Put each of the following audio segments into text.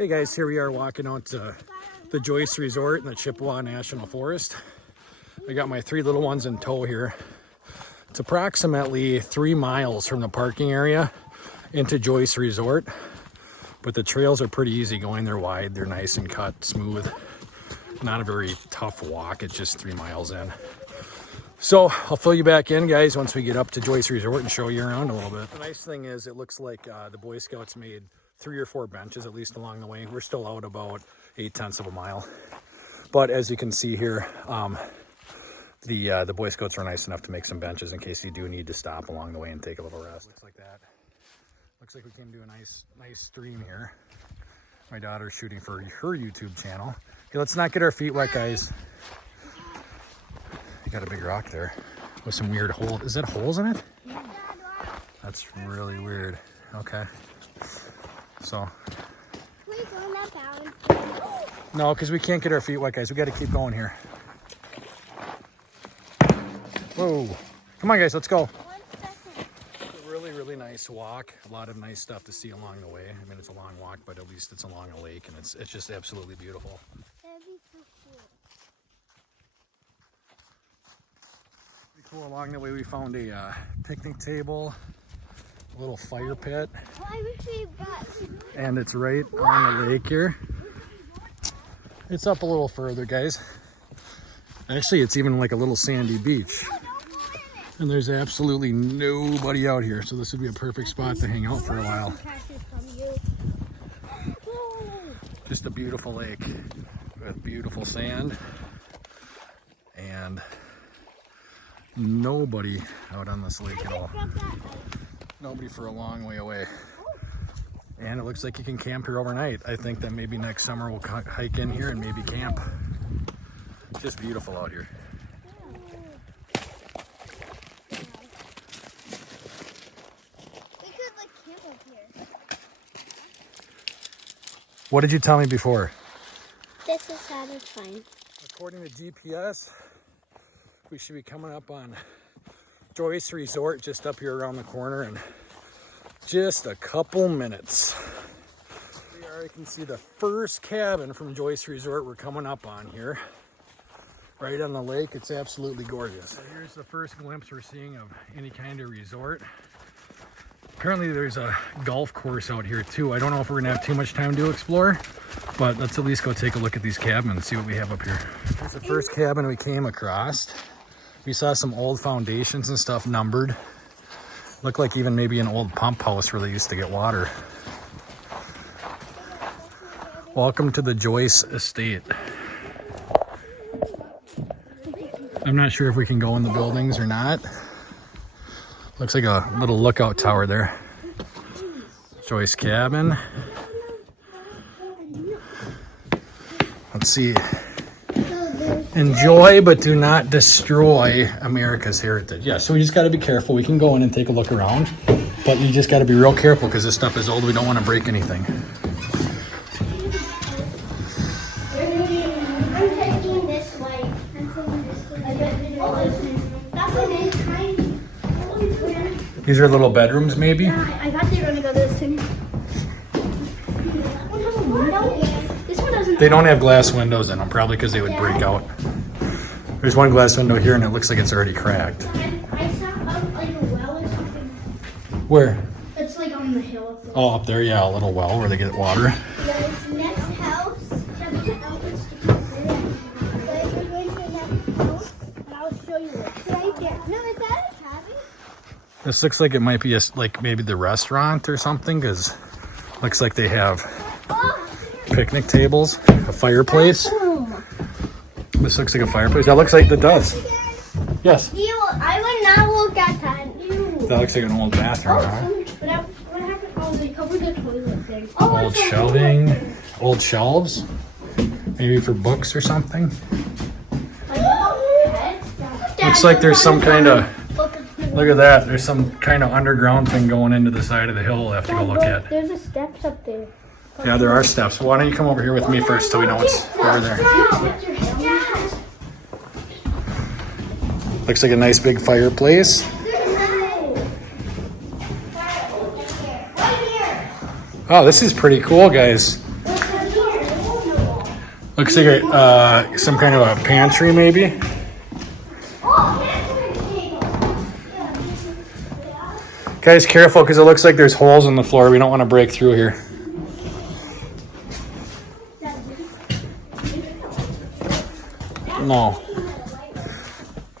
Hey guys, here we are walking out to the Joyce Resort in the Chippewa National Forest. I got my three little ones in tow here. It's approximately 3 miles from the parking area into Joyce Resort, but the trails are pretty easy going. They're wide, they're nice and cut, smooth. Not a very tough walk, it's just 3 miles in. So I'll fill you back in, guys, once we get up to Joyce Resort and show you around a little bit. The nice thing is it looks like the Boy Scouts made 3 or 4 benches at least along the way. We're still out about 0.8 of a mile. But as you can see here, the Boy Scouts are nice enough to make some benches in case you do need to stop along the way and take a little rest. Looks like that. Looks like we came to a nice stream here. My daughter's shooting for her YouTube channel. Okay, let's not get our feet wet, guys. You got a big rock there with some weird holes. Is that holes in it? Yeah. That's really weird. Okay. So. Can we go that balance? No, because we can't get our feet wet, guys. We got to keep going here. Whoa. Come on, guys. Let's go. 1 second. It's a really, really nice walk. A lot of nice stuff to see along the way. I mean, it's a long walk, but at least it's along a lake, and it's just absolutely beautiful. That'd be so cool. Pretty cool. Along the way, we found a picnic table, a little fire pit. I wish we brought. And it's right on the lake here. It's up a little further, guys. Actually, it's even like a little sandy beach. And there's absolutely nobody out here, so this would be a perfect spot to hang out for a while. Just a beautiful lake with beautiful sand and nobody out on this lake at all. Nobody for a long way away. And it looks like you can camp here overnight. I think that maybe next summer we'll hike in here and maybe camp. Just beautiful out here. We could like camp up here. What did you tell me before? This is satisfying. According to GPS, we should be coming up on Joyce Resort just up here around the corner in just a couple minutes. We already can see the first cabin from Joyce Resort we're coming up on here. Right on the lake. It's absolutely gorgeous. So here's the first glimpse we're seeing of any kind of resort. Apparently there's a golf course out here too. I don't know if we're gonna have too much time to explore, but let's at least go take a look at these cabins and see what we have up here. Here's the first cabin we came across. We saw some old foundations and stuff numbered. Looked like even maybe an old pump house where they used to get water. Welcome to the Joyce Estate. I'm not sure if we can go in the buildings or not. Looks like a little lookout tower there. Joyce cabin. Let's see. Enjoy but do not destroy America's heritage. Yeah, so we just got to be careful. We can go in and take a look around, but you just got to be real careful because this stuff is old. We don't want to break anything. I'm taking this way. These are little bedrooms, maybe? Yeah, I thought they were gonna go this thing. This one doesn't. They don't have glass windows in them, probably because they would break out. There's one glass window here, and it looks like it's already cracked. I saw like a well or something. Where? It's like on the hill up there. Oh, up there, yeah, a little well where they get water. Yeah, it's next house. We're going to the next house, and I'll show you it. Right there. No, is that a cabin? This looks like it might be like maybe the restaurant or something, because looks like they have picnic tables, a fireplace. This looks like a fireplace. That looks like it does. Yes. I would not look at that. That looks like an old bathroom, huh? What happened? Oh, they covered the toilet thing. Old shelving, old shelves, maybe for books or something. Looks like there's some kind of, look at that, there's some kind of underground thing going into the side of the hill we'll have to go look at. There's a steps up there. Yeah, there are steps. Why don't you come over here with me first so we know what's over there. Looks like a nice big fireplace. Oh, this is pretty cool, guys. Looks like some kind of a pantry, maybe. Guys, careful, because it looks like there's holes in the floor. We don't want to break through here. No.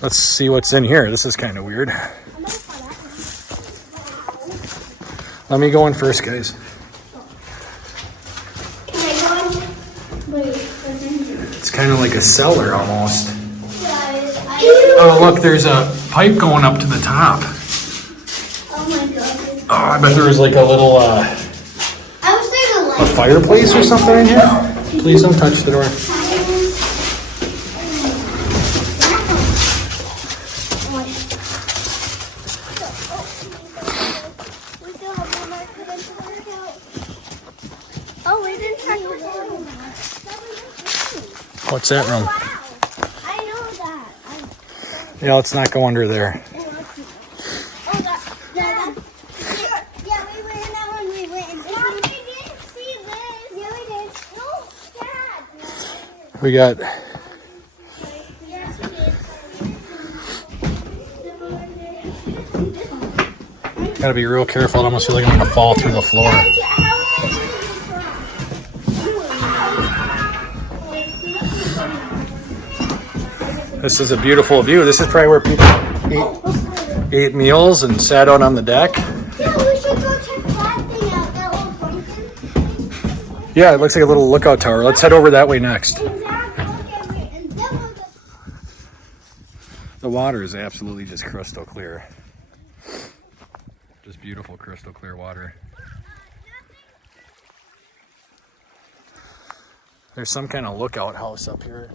Let's see what's in here. This is kind of weird. Let me go in first, guys. It's kind of like a cellar almost. Oh, look, there's a pipe going up to the top. Oh, I bet there was like a little a fireplace or something in here. Please don't touch the door. What's that room? I know that. Yeah, let's not go under there. Yeah, we went in that one. We went in this one. We didn't see this. Yeah, we did. No, Dad. We got Yes, we did. gotta be real careful. I almost feel like I'm gonna fall through the floor. This is a beautiful view. This is probably where people ate meals and sat out on the deck. Yeah, we should go check that thing out. That little pumpkin. Yeah, it looks like a little lookout tower. Let's head over that way next. The water is absolutely just crystal clear. Just beautiful crystal clear water. There's some kind of lookout house up here.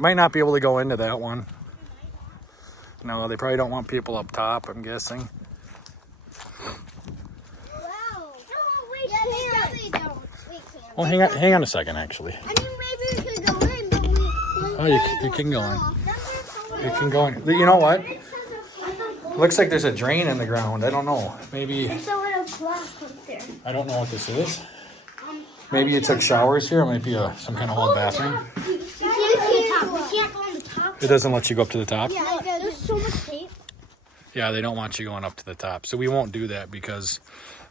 Might not be able to go into that one. No, they probably don't want people up top, I'm guessing. Wow. No, we can't. We don't. We can't. Oh, hang on a second, actually. I mean, maybe we could go in, but we... Oh, you can go in. You can go in. You know what? Looks like there's a drain in the ground. I don't know. Maybe... There's a little black up there. I don't know what this is. Maybe you took showers here. It might be some kind of old bathroom. We can't go on the top. It doesn't let you go up to the top? Yeah, there's so much tape. Yeah, they don't want you going up to the top. So we won't do that because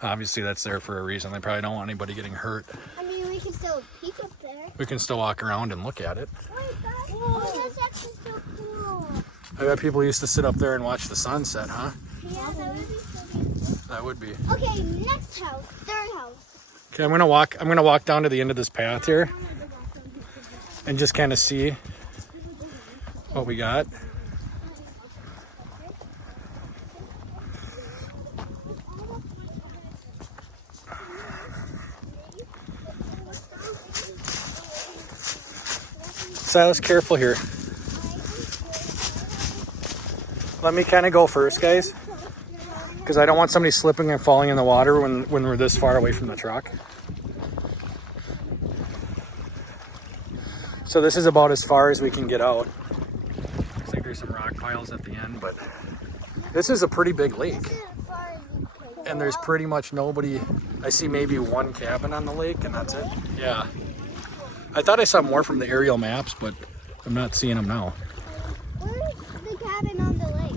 obviously that's there for a reason. They probably don't want anybody getting hurt. I mean, we can still peek up there. We can still walk around and look at it. Oh, that's actually so cool. I bet people used to sit up there and watch the sunset, huh? Yeah, that would be so beautiful. That would be. Okay, next house, third house. Okay, I'm gonna walk down to the end of this path here and just kind of see what we got. Silas, careful here. Let me kind of go first, guys, because I don't want somebody slipping and falling in the water when we're this far away from the truck. So this is about as far as we can get out. Looks like there's some rock piles at the end, but this is a pretty big lake. And there's pretty much nobody. I see maybe one cabin on the lake and that's it. Yeah. I thought I saw more from the aerial maps, but I'm not seeing them now. Where's the cabin on the lake?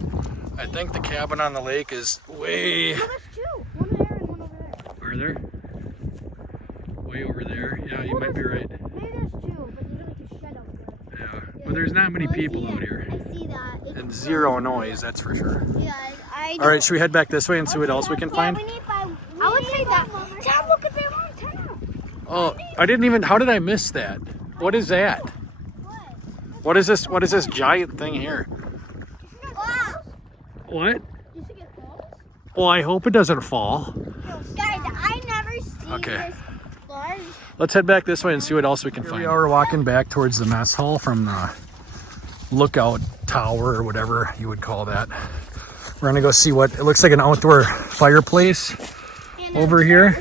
I think the cabin on the lake is way... Oh, there's two. One there and one over there. Are there? Way over there. Yeah, you might be right. Maybe there's two, but there's like a shed over there. Yeah. Well, there's not many people out here. I see that. And zero noise, that's for sure. Yeah, I All right, should we head back this way and see what else we can find? I would say that. Dad, look at that antenna. Oh, I didn't even... How did I miss that? What is that? What is this? What is this giant thing here? Wow. What? You think it falls? Well, I hope it doesn't fall. Guys, I never seen Okay. this large. Let's head back this way and see what else we can find. We are walking back towards the mess hall from the lookout tower or whatever you would call that. We're gonna go see what it looks like, an outdoor fireplace over here.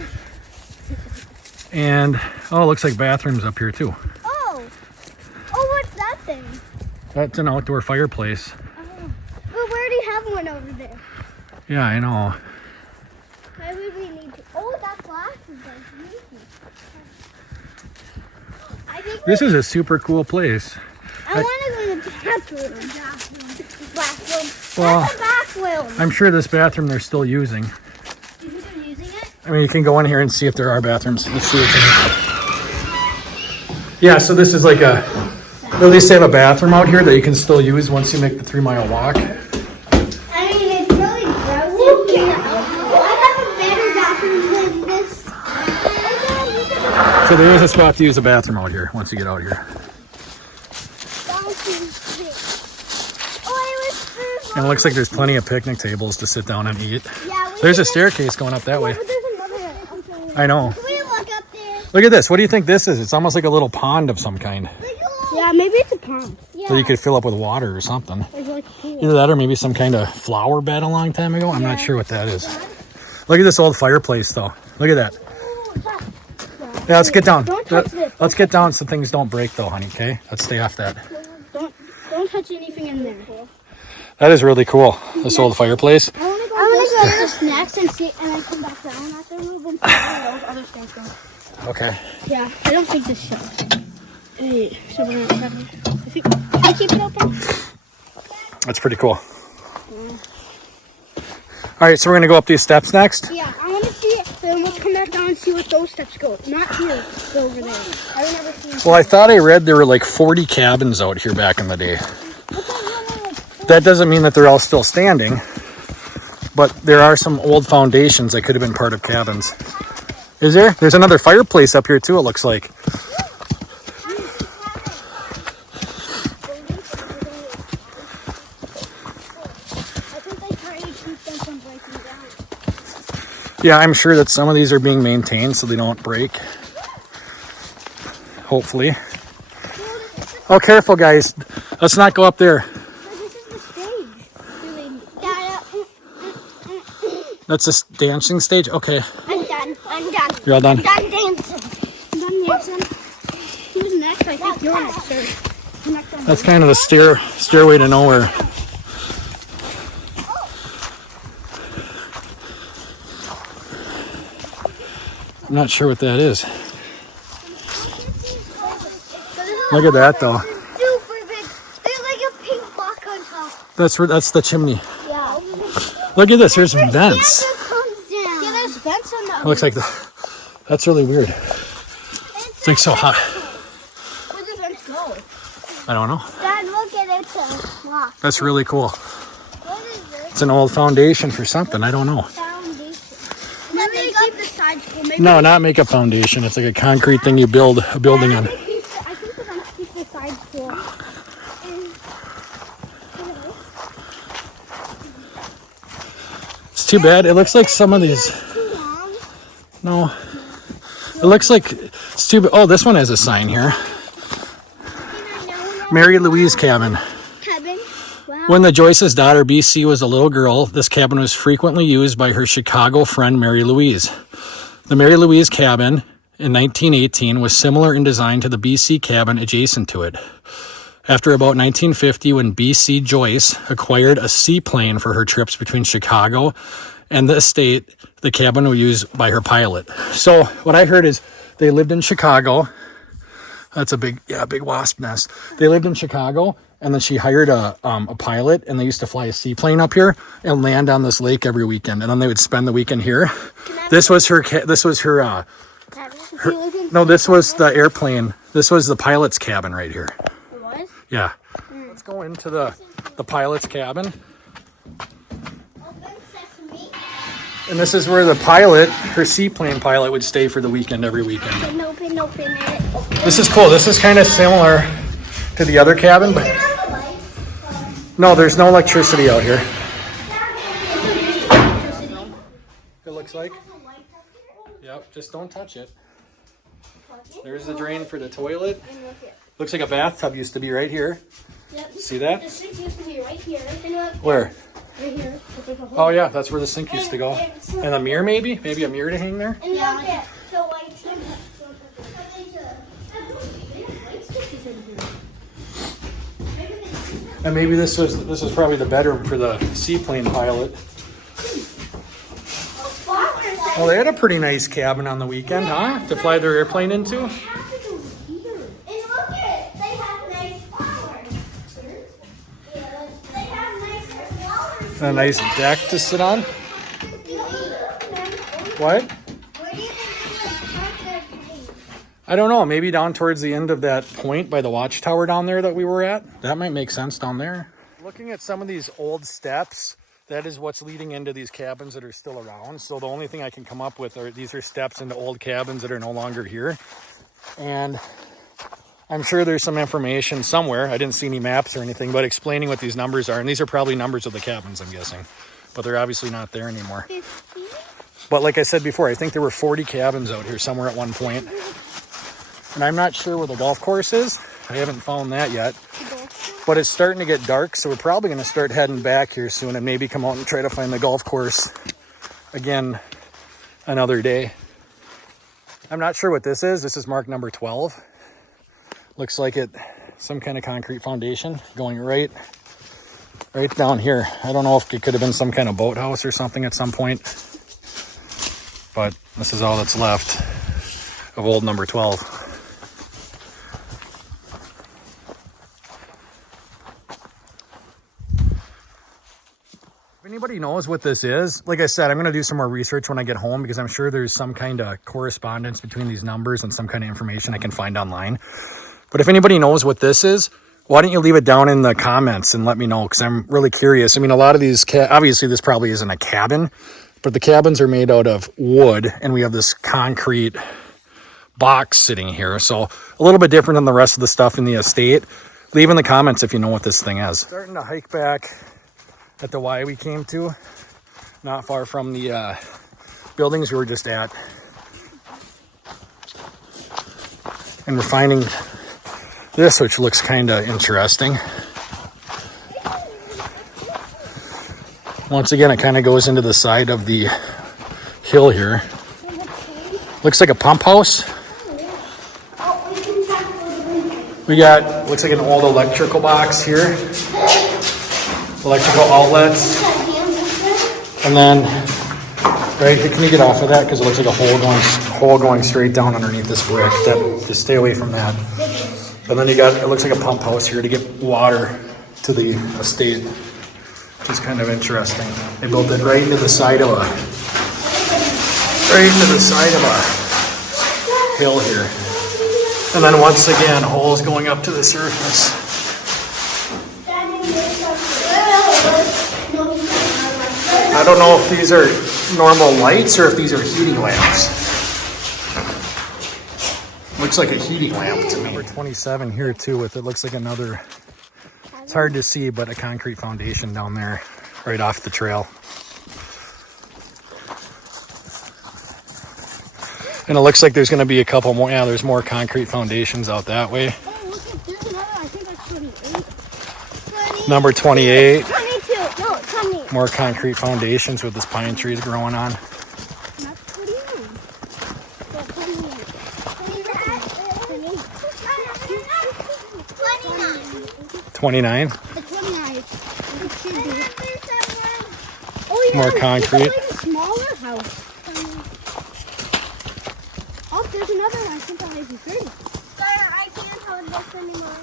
And oh, it looks like bathrooms up here too. Oh, what's that thing? That's an outdoor fireplace. Oh, but we already have one over there. Yeah, I know. Maybe we need to. Oh, that glass is like beautiful. I think This is a super cool place. I want to go in the bathroom. Well, That's the bathroom. I'm sure this bathroom they're still using. You think they're using it? I mean, you can go in here and see if there are bathrooms. Let's see what's in here. Yeah, so this is like a, at least they have a bathroom out here that you can still use once you make the 3-mile walk. I mean, it's really gross in here. I have a better bathroom than this. So there is a spot to use a bathroom out here once you get out here. And it looks like there's plenty of picnic tables to sit down and eat. There's a staircase going up that way. But there's another. I know. Can we look up there? Look at this. What do you think this is? It's almost like a little pond of some kind. Yeah, maybe it's a pond. That you could fill up with water or something. There's like a pool. Either that or maybe some kind of flower bed a long time ago. I'm not sure what that is. Look at this old fireplace though. Look at that. Yeah, let's get down. Don't touch this. Let's get down so things don't break though, honey, okay? Let's stay off that. Don't touch anything in there. That is really cool, this old fireplace. I want to go snacks and see, and then come back down after moving to those other things. Okay. Yeah, I don't think this shows. 8, 7, 8, 7. Can I keep it open? That's pretty cool. All right, so we're gonna go up these steps next. Yeah, I want to see it. Then we'll come back down and see what those steps go. Not here, but over there. I've never seen. Well, I thought I read there were like 40 cabins out here back in the day. That doesn't mean that they're all still standing, but there are some old foundations that could have been part of cabins. Is there? There's another fireplace up here too, it looks like. Yeah, I'm sure that some of these are being maintained so they don't break. Hopefully. Oh, careful guys. Let's not go up there. This is the stage. That's a dancing stage? Okay. I'm done. I'm done. You're all done? I'm done dancing. I'm done dancing. Who's next? I think you're next, sir. That's kind of the stairway to nowhere. I'm not sure what that is. Look at that though. Super big. There's like a pink block on top. That's the chimney. Yeah. Look at this. Here's some vents. Yeah, there's vents on that. It looks like that's really weird. It's like so hot. Where the vents go? I don't know. Dad, look at it. Block. That's really cool. What is this? It's an old foundation for something. I don't know. Foundation. Let me keep the sides full. No, not make a foundation. It's like a concrete thing you build a building on. I think the vents keep the sides full. It's too bad. It looks like some of these. Too long. No. It looks like it's too bad. Oh, this one has a sign here. Mary Louise cabin. Kevin. Wow. When the Joyce's daughter BC was a little girl, this cabin was frequently used by her Chicago friend Mary Louise. The Mary Louise cabin in 1918 was similar in design to the BC cabin adjacent to it. After about 1950, when BC Joyce acquired a seaplane for her trips between Chicago and the estate, the cabin was used by her pilot. So what I heard is they lived in Chicago. That's a big wasp nest. They lived in Chicago, and then she hired a pilot, and they used to fly a seaplane up here and land on this lake every weekend, and then they would spend the weekend here. This was her. This was her. No, this was the airplane. This was the pilot's cabin right here. It was? Yeah. Let's go into the pilot's cabin. Open sesame. And this is where the pilot, her seaplane pilot, would stay for the weekend every weekend. Open it. This is cool. This is kind of similar to the other cabin, but no, there's no electricity out here. It looks like. Yep, just don't touch it. There's the drain for the toilet. Looks like a bathtub used to be right here. Yep. See that? The sink used to be right here. Where? Right here. Oh yeah, that's where the sink used to go. And a mirror maybe? Maybe a mirror to hang there? And look at the white And maybe this was probably the bedroom for the seaplane pilot. Well, they had a pretty nice cabin on the weekend, huh? To fly their airplane into. And look at, they have nice flowers. They have nicer flowers. A nice deck to sit on. What? Where do you think they would park their plane? I don't know. Maybe down towards the end of that point by the watchtower down there that we were at. That might make sense down there. Looking at some of these old steps, that is what's leading into these cabins that are still around. So the only thing I can come up with are these are steps into old cabins that are no longer here. And I'm sure there's some information somewhere. I didn't see any maps or anything, but explaining what these numbers are. And these are probably numbers of the cabins, I'm guessing. But they're obviously not there anymore. 50? But like I said before, I think there were 40 cabins out here somewhere at one point. And I'm not sure where the golf course is. I haven't found that yet. But it's starting to get dark, so we're probably going to start heading back here soon and maybe come out and try to find the golf course again another day. I'm not sure what this is. This is marked number 12. Looks like it, some kind of concrete foundation going right down here. I don't know if it could have been some kind of boathouse or something at some point. But this is all that's left of old number 12. If anybody knows what this is, like I said, I'm going to do some more research when I get home because I'm sure there's some kind of correspondence between these numbers and some kind of information I can find online. But if anybody knows what this is, why don't you leave it down in the comments and let me know, because I'm really curious. I mean, a lot of these, obviously this probably isn't a cabin, but the cabins are made out of wood and we have this concrete box sitting here. So a little bit different than the rest of the stuff in the estate. Leave in the comments if you know what this thing is. Starting to hike back at the Y we came to, not far from the buildings we were just at. And we're finding this, which looks kind of interesting. Once again, it kind of goes into the side of the hill here. Looks like a pump house. We got, looks like an old electrical box here. Electrical outlets. And then, right here, can you get off of that? Because it looks like a hole going straight down underneath this brick. Just stay away from that. And then you got, it looks like a pump house here to get water to the estate, which is kind of interesting. They built it right into the side of a hill here. And then once again, holes going up to the surface. I don't know if these are normal lights or if these are heating lamps. Looks like a heating lamp to me. Number 27 here too, with it looks like another, it's hard to see, but a concrete foundation down there right off the trail. And it looks like there's going to be a couple more. Yeah, there's more concrete foundations out that way. Oh, look at this another, I think that's 28. Number 28. 22, no, 20. More concrete foundations with this pine trees growing on. That's 29. 29. The 29. Oh, yeah, More concrete. It's like a smaller house. Oh, there's another one. I think that might be 30. Sorry, I can't hold this anymore.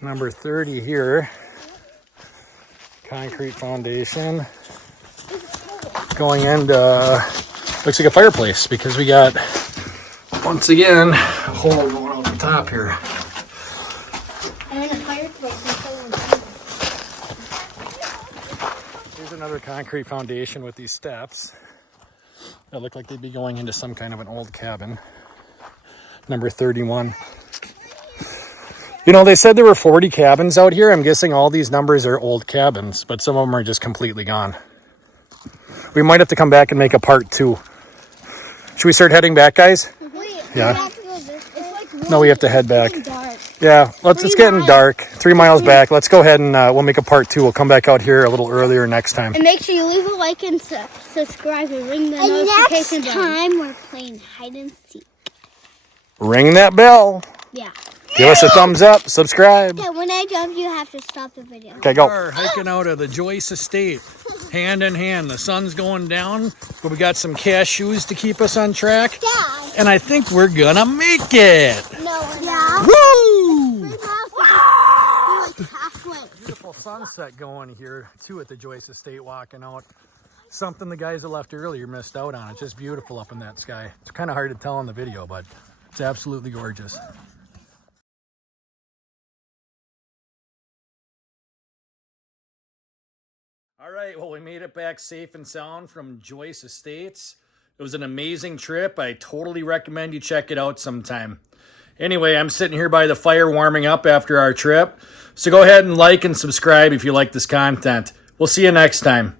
Number 30 here. Concrete foundation. Going into, looks like a fireplace because we got, once again, a hole going out the top here. And then a fireplace. Here's another concrete foundation with these steps that look like they'd be going into some kind of an old cabin. Number 31. You know, they said there were 40 cabins out here. I'm guessing all these numbers are old cabins, but some of them are just completely gone. We might have to come back and make a part 2. Should we start heading back, guys? Wait, Yeah. we have to go this. It's like really No, we have to head back. dark. Yeah, it's getting miles. dark. 3 miles back. Let's go ahead and we'll make a part 2. We'll come back out here a little earlier next time. And make sure you leave a like and subscribe and ring the notification button. Next time we're playing hide and seek. Ring that bell. Yeah. Give us a thumbs up, subscribe. Yeah, when I jump, you have to stop the video. Okay, go. We're hiking out of the Joyce estate, hand in hand. The sun's going down, but we got some cashews to keep us on track. Dad. And I think we're gonna make it. No, we're not. Woo! Halfway. Beautiful sunset going here too at the Joyce estate, walking out. Something the guys that left earlier missed out on. It's just beautiful up in that sky. It's kind of hard to tell in the video, but it's absolutely gorgeous. All right, well, we made it back safe and sound from Joyce Estates. It was an amazing trip. I totally recommend you check it out sometime. Anyway, I'm sitting here by the fire warming up after our trip. So go ahead and like and subscribe if you like this content. We'll see you next time.